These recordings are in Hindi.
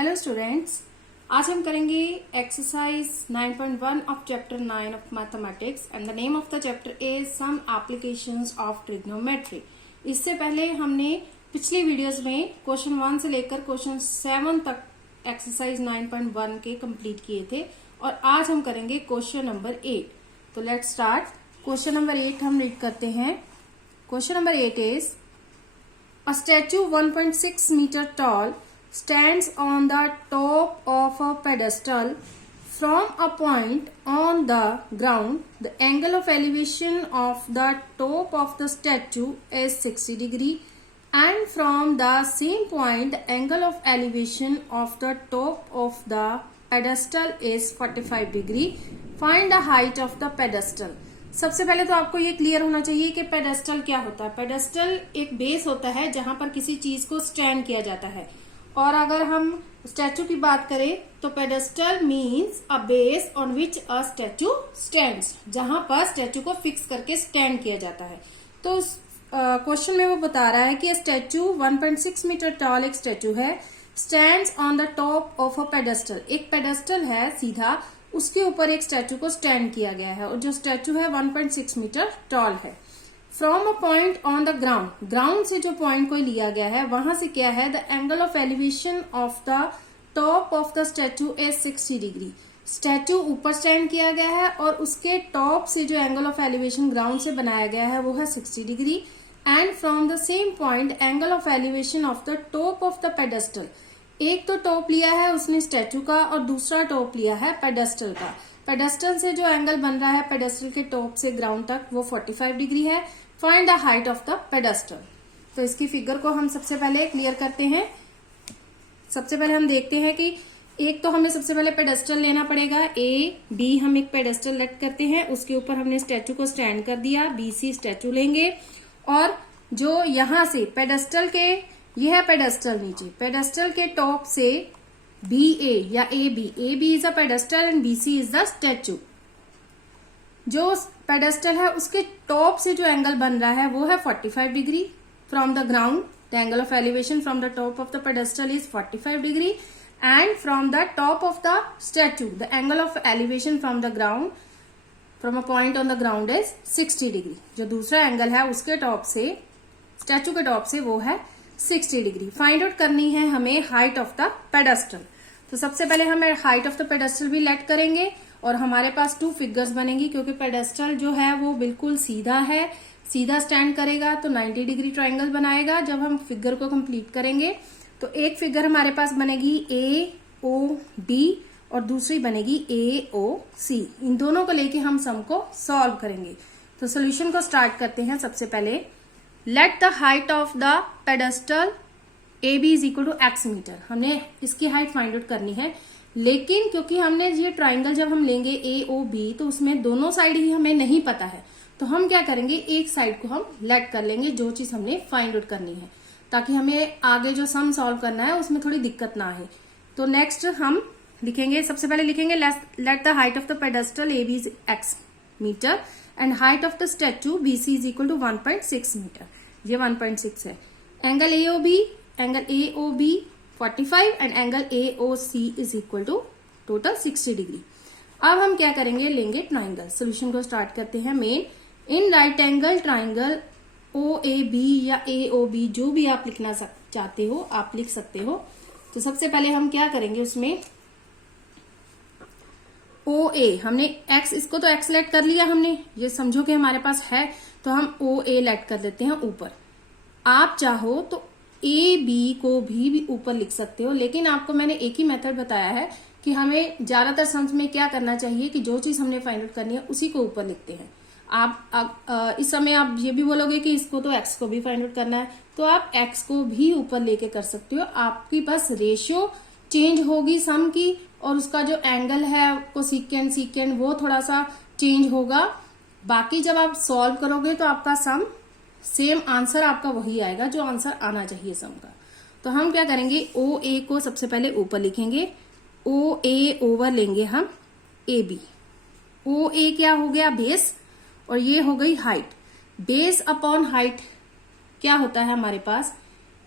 हेलो स्टूडेंट्स, आज हम करेंगे exercise 9.1 of chapter 9 of mathematics and the name of the chapter is some applications of trigonometry. इससे पहले हमने पिछली वीडियोस में क्वेश्चन 1 से लेकर क्वेश्चन 7 तक एक्सरसाइज 9.1 के कंप्लीट किए थे और आज हम करेंगे क्वेश्चन नंबर 8। तो लेट्स स्टार्ट। क्वेश्चन नंबर 8 हम रीड करते हैं। Question number 8 is a statue 1.6 meter tall stands on the top of a pedestal from a point on the ground. The angle of elevation of the top of the statue is 60 degree and from the same point the angle of elevation of the top of the pedestal is 45 degree. Find the height of the pedestal. सबसे पहले तो आपको ये क्लियर होना चाहिए कि पेडेस्टल क्या होता है। पेडेस्टल एक बेस होता है जहां पर किसी चीज को स्टैंड किया जाता है। और अगर हम स्टैचू की बात करें तो pedestal means a base on which a statue stands, जहां पर स्टैचू को फिक्स करके स्टैंड किया जाता है। तो क्वेश्चन में वो बता रहा है कि स्टैचू 1.6 मीटर टॉल एक स्टैचू है, stands on the top of a pedestal. एक पेडेस्टल है सीधा, उसके ऊपर एक स्टैचू को स्टैंड किया गया है और जो स्टैचू है 1.6 मीटर टॉल है। From a point on the ground, ground से जो पॉइंट कोई लिया गया है वहां से क्या है, the angle of elevation of the top of the statue is 60 degree. Statue ऊपर स्टैंड किया गया है और उसके टॉप से जो एंगल ऑफ एलिवेशन ग्राउंड से बनाया गया है वो है 60 degree. And from the same point angle of elevation of the top of the pedestal, एक तो टॉप लिया है उसने स्टैचू का और दूसरा टॉप लिया है पेडेस्टल का। पेडेस्टल से जो एंगल बन रहा है पेडेस्टल के टॉप से ग्राउंड तक वो 45 डिग्री है। Find the height of the pedestal. तो इसकी फिगर को हम सबसे पहले क्लियर करते हैं। सबसे पहले हम देखते हैं कि एक तो हमें सबसे पहले पेडेस्टल लेना पड़ेगा। ए बी हम एक पेडेस्टल लेट करते हैं, उसके ऊपर हमने स्टैचू को स्टैंड कर दिया। बी सी स्टैचू लेंगे और जो यहां से पेडेस्टल के, ये है पेडेस्टल, नीचे पेडेस्टल के टॉप से बी ए या A B is a pedestal and B C is the statue. जो पेडेस्टल है उसके टॉप से जो एंगल बन रहा है वो है 45 degree from the ground. The angle of elevation from the top of the pedestal is 45 degree and from the top of the statue the angle of elevation from the ground from a point on the ground is 60 degree. जो दूसरा एंगल है उसके टॉप से, स्टैचू के टॉप से, वो है 60 डिग्री। फाइंड आउट करनी है हमें हाइट ऑफ द पेडेस्टल। तो सबसे पहले हमें हाइट ऑफ द पेडेस्टल भी लेट करेंगे और हमारे पास 2 फिगर्स बनेंगी क्योंकि पेडेस्टल जो है वो बिल्कुल सीधा है, सीधा स्टैंड करेगा तो 90 डिग्री ट्रायंगल बनाएगा। जब हम फिगर को कंप्लीट करेंगे तो एक फिगर हमारे पास बनेगी ए ओ बी और दूसरी बनेगी ए ओ सी। इन दोनों को लेके हम सम को सॉल्व करेंगे। तो सोल्यूशन को स्टार्ट करते हैं। सबसे पहले let the height of the pedestal A B is equal to x metre. हमने इसकी हाइट फाइंड आउट करनी है, लेकिन क्योंकि हमने ये ट्राइंगल जब हम लेंगे ए ओ बी तो उसमें दोनों साइड ही हमें नहीं पता है, तो हम क्या करेंगे, एक साइड को हम लेट कर लेंगे जो चीज हमने फाइंड आउट करनी है, ताकि हमें आगे जो सम सॉल्व करना है उसमें थोड़ी दिक्कत ना आए। तो नेक्स्ट हम लिखेंगे, सबसे पहले लिखेंगे let the height of the pedestal A B is x metre and height of the statue B C is equal to 1.6 metre. ये 1.6 है। Angle A O B 45 and angle A O C is equal to total 60 degree. अब हम क्या करेंगे, लेंगे ट्राइंगल। सोल्यूशन को स्टार्ट करते हैं। मेन in right angle triangle O A B या ए ओ बी, जो भी आप लिखना चाहते हो आप लिख सकते हो। तो सबसे पहले हम क्या करेंगे, उसमें ओ ए हमने एक्स, इसको तो एक्स लेट कर लिया हमने, ये समझो कि हमारे पास है, तो हम ओ ए लेट कर देते हैं ऊपर। आप चाहो तो ए बी को भी ऊपर लिख सकते हो, लेकिन आपको मैंने एक ही मेथड बताया है कि हमें ज्यादातर सम्स में क्या करना चाहिए कि जो चीज हमने फाइंड आउट करनी है उसी को ऊपर लिखते हैं। आप इस समय आप ये भी बोलोगे कि इसको तो एक्स को भी फाइंड आउट करना है, तो आप एक्स को भी ऊपर लेके कर सकते हो। आपकी बस रेशियो चेंज होगी सम की और उसका जो एंगल है को सीकेंड वो थोड़ा सा चेंज होगा। बाकी जब आप सॉल्व करोगे तो आपका सम सेम आंसर आपका वही आएगा जो आंसर आना चाहिए सम का। तो हम क्या करेंगे, ओ ए को सबसे पहले ऊपर लिखेंगे, ओ ए ओवर लेंगे हम ए बी। ओ ए क्या हो गया, बेस, और ये हो गई हाइट। बेस अपॉन हाइट क्या होता है हमारे पास,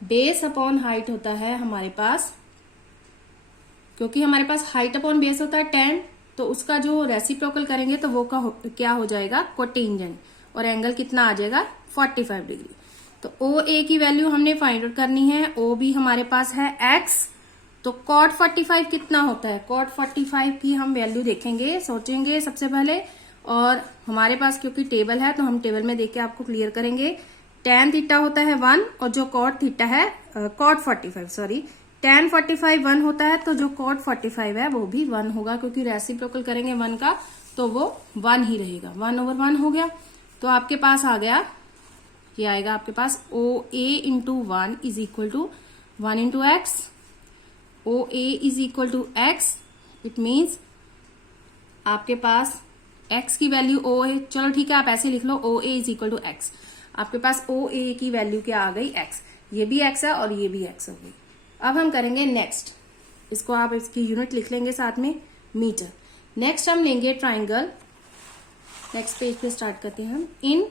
बेस अपॉन हाइट होता है हमारे पास क्योंकि हमारे पास हाइट अपॉन बेस होता है tan, तो उसका जो रेसिप्रोकल करेंगे तो वो क्या हो जाएगा, कोटेंजेंट, और एंगल कितना आ जाएगा 45 डिग्री। तो OA की वैल्यू हमने फाइंड आउट करनी है, OB हमारे पास है x, तो cot 45 कितना होता है, cot 45 की हम वैल्यू देखेंगे, सोचेंगे सबसे पहले, और हमारे पास क्योंकि टेबल है तो हम टेबल में देख के आपको क्लियर करेंगे। tan थीटा होता है 1 और जो cot थीटा है cot 45 सॉरी tan 45 1 होता है, तो जो cot 45 है वो भी 1 होगा, क्योंकि रेसिप्रोकल करेंगे 1 का तो वो 1 ही रहेगा, 1/1 हो गया। तो आपके पास आ गया, ये आएगा आपके पास OA into 1 is equal to 1 into x, OA is equal to x, it means आपके पास x की वैल्यू O है, चलो ठीक है आप ऐसे लिख लो OA is equal to x, आपके पास OA की वैल्यू क्या आ गई x, ये भी x है और ये भी x हो गई। अब हम करेंगे नेक्स्ट, इसको आप इसकी यूनिट लिख लेंगे साथ में मीटर। नेक्स्ट हम लेंगे ट्राइंगल, नेक्स्ट पेज पे स्टार्ट करते हैं हम। In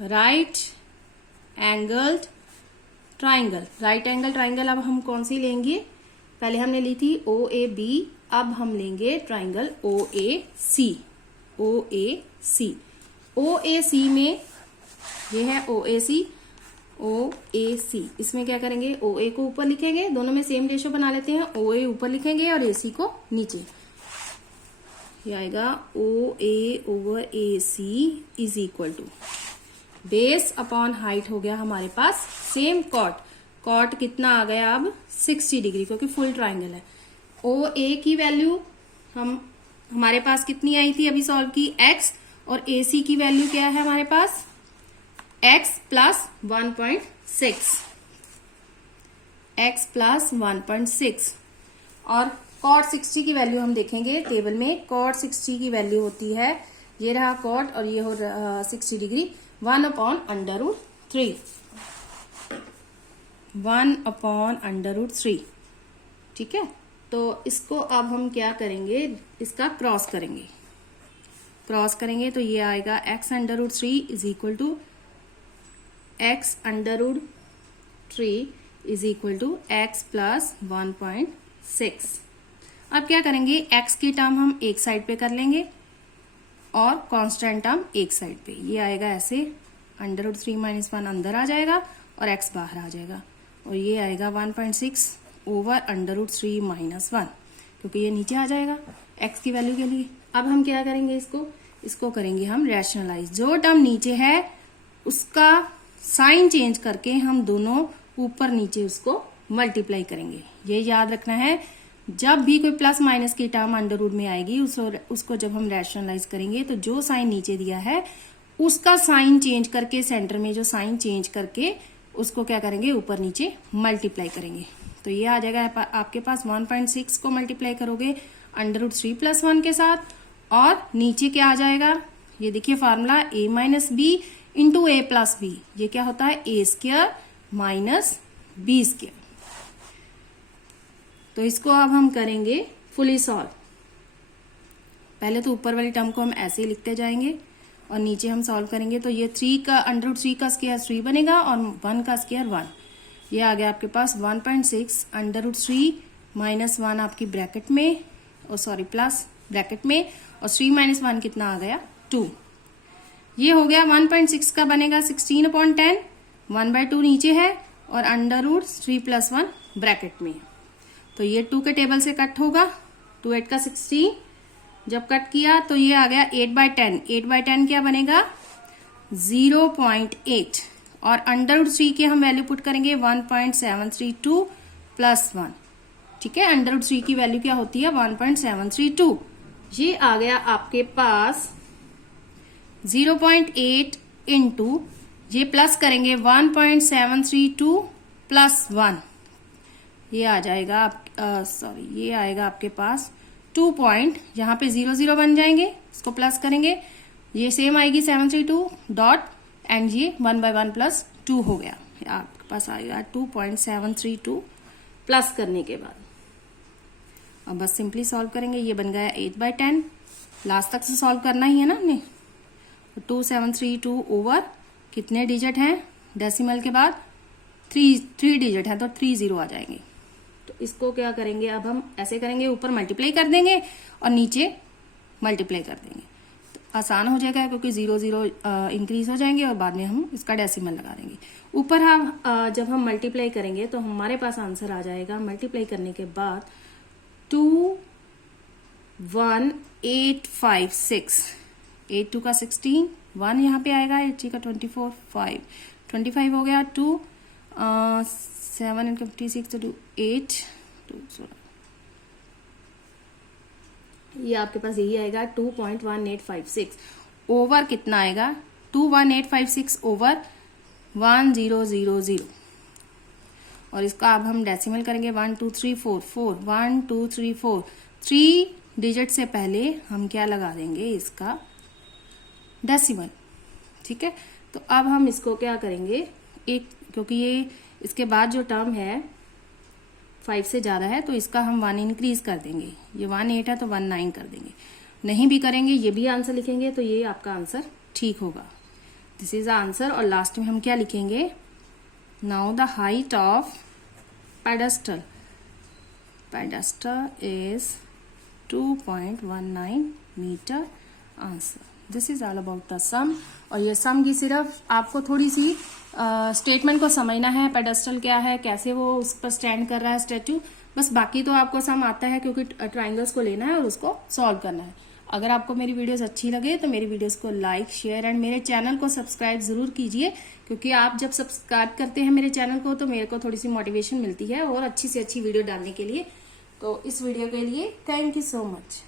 right angled triangle, right angle triangle अब हम कौन सी लेंगे, पहले हमने ली थी OAB, अब हम लेंगे ट्राइंगल OAC। OAC, OAC में ये है OAC, OAC इसमें क्या करेंगे, OA को ऊपर लिखेंगे, दोनों में सेम रेशो बना लेते हैं, OA ऊपर लिखेंगे और AC को नीचे, ये आएगा OA over AC is equal to base upon height हो गया हमारे पास सेम कॉट, कॉट कितना आ गया अब 60 डिग्री, क्योंकि फुल ट्राइंगल है। OA की वैल्यू हमारे पास कितनी आई थी अभी सॉल्व की, x, और AC की वैल्यू क्या है हमारे पास x प्लस 1.6, x प्लस 1.6, और कॉट 60 की वैल्यू हम देखेंगे टेबल में, कॉट 60 की वैल्यू होती है, ये रहा कॉट और ये हो रहा 60 डिग्री, 1/√3, 1/√3, ठीक है। तो इसको अब हम क्या करेंगे, इसका क्रॉस करेंगे, क्रॉस करेंगे तो ये आएगा x√3 is equal to x√3 is equal to x plus 1.6। अब क्या करेंगे, x की टर्म हम एक साइड पे कर लेंगे और कांस्टेंट टर्म एक साइड पे, ये आएगा ऐसे, √3 - 1 अंदर आ जाएगा और x बाहर आ जाएगा, और ये आएगा 1.6 ओवर √3 - 1, क्योंकि ये नीचे आ जाएगा x की वैल्यू के लिए। अब हम क्या करेंगे, इसको करेंगे हम रैशनलाइज, जो टर्म नीचे है उसका साइन चेंज करके हम दोनों ऊपर नीचे उसको मल्टीप्लाई करेंगे। ये याद रखना है, जब भी कोई प्लस माइनस की टर्म अंडर रूट में आएगी उसको जब हम रैशनलाइज करेंगे तो जो साइन नीचे दिया है उसका साइन चेंज करके, सेंटर में जो साइन चेंज करके उसको क्या करेंगे, ऊपर नीचे मल्टीप्लाई करेंगे। तो ये आ जाएगा आपके पास 1.6 को मल्टीप्लाई करोगे √3 + 1 के साथ, और नीचे क्या आ जाएगा, ये देखिए formula a - b into a + b, ये क्या होता है a² - b²। तो इसको अब हम करेंगे फुली सॉल्व। पहले तो ऊपर वाली टर्म को हम ऐसे ही लिखते जाएंगे और नीचे हम सॉल्व करेंगे, तो ये 3 का √3 का स्क्वायर 3 बनेगा और 1 का स्क्वायर 1, ये आ गया आपके पास 1.6 √3 - 1 आपकी ब्रैकेट में, और सॉरी प्लस ब्रैकेट में, और 3 - 1 कितना आ गया 2, ये हो गया 1.6 का बनेगा 16/10, 1/2 नीचे है और √3 + 1 ब्रैकेट में, तो ये 2 के टेबल से कट होगा, 2 8 का 16, जब कट किया तो ये आ गया 8/10, 8/10 क्या बनेगा 0.8, और √3 के हम वैल्यू पुट करेंगे 1.732 + 1, ठीक है, √3 की वैल्यू क्या होती है 1.732, ये आ गया आपके पास 0.8 इंटू, ये प्लस करेंगे 1.732 + 1, ये आ जाएगा ये आएगा आपके पास 2 पॉइंट, यहाँ पे 0 0 बन जाएंगे, इसको प्लस करेंगे, ये सेम आएगी 732 डॉट, एंड ये 1/1 + 2 हो गया, आपके पास आएगा 2.732 प्लस करने के बाद। अब बस सिंपली सॉल्व करेंगे, ये बन गया 8/10, लास्ट तक से सॉल्व करना ही है ना हमने, 2732 ओवर कितने डिजिट हैं डेसिमल के बाद 3 डिजिट हैं, तो 3 0 आ जाएंगे, तो इसको क्या करेंगे, अब हम ऐसे करेंगे, ऊपर मल्टीप्लाई कर देंगे और नीचे मल्टीप्लाई कर देंगे, तो आसान हो जाएगा क्योंकि 0 0 इंक्रीज हो जाएंगे और बाद में हम इसका डेसिमल लगा देंगे। ऊपर हम जब हम मल्टीप्लाई करेंगे तो हमारे पास आंसर आ जाएगा, मल्टीप्लाई करने के बाद 21856, 8 2 का 16, 1 यहाँ पे आएगा, 8 3 का 24, 25 हो गया, 2 7 and 56 to do 8 2 ये आपके पास यही आएगा 2.1856 ओवर कितना आएगा 21856 ओवर 1000 और इसका अब हम डेसिमल करेंगे 1 2 3 4 4 1 2 3 4 3 डिजिट से पहले हम क्या लगा देंगे, इसका डेसिमल। ठीक है, तो अब हम इसको क्या करेंगे, एक क्योंकि ये इसके बाद जो टर्म है 5 से ज्यादा है तो इसका हम 1 इंक्रीज कर देंगे, ये 1 8 है तो 1 9 कर देंगे, नहीं भी करेंगे ये भी आंसर लिखेंगे तो ये आपका आंसर ठीक होगा। This is answer. और लास्ट में हम क्या लिखेंगे, now the height of pedestal is 2.19 metre, answer. This is all about the sum. और ये सम की सिर्फ आपको थोड़ी सी स्टेटमेंट को समझना है, पेडेस्टल क्या है, कैसे वो उस पर स्टैंड कर रहा है स्टैचू, बस बाकी तो आपको सम आता है क्योंकि ट्राइंगल्स को लेना है और उसको सॉल्व करना है। अगर आपको मेरी वीडियोस अच्छी लगे तो मेरी वीडियोस को लाइक शेयर एंड मेरे चैनल को सब्सक्राइब जरूर कीजिए, क्योंकि आप जब सब्सक्राइब करते हैं मेरे चैनल को तो मेरे को थोड़ी सी मोटिवेशन मिलती है और अच्छी से अच्छी वीडियो डालने के लिए। तो इस वीडियो के लिए थैंक यू सो मच।